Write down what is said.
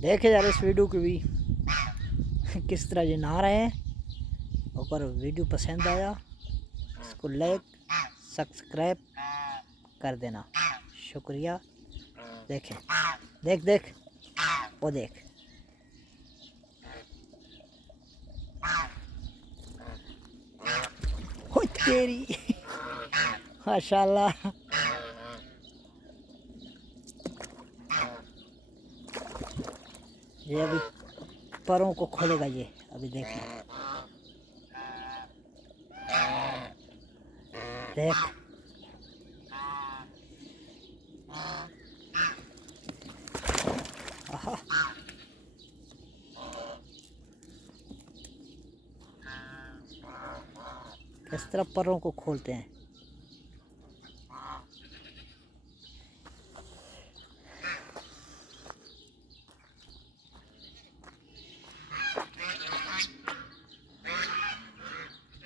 देखे यार इस वीडियो को भी किस तरह ये नहा रहे हैं। अगर वीडियो पसंद आया इसको लाइक सब्सक्राइब कर देना, शुक्रिया। देखें, देख देख वो देख, हो तेरी माशाल्लाह। ये अभी परों को खोलेगा, ये अभी देखना, देख। आहा, किस तरह परों को खोलते हैं।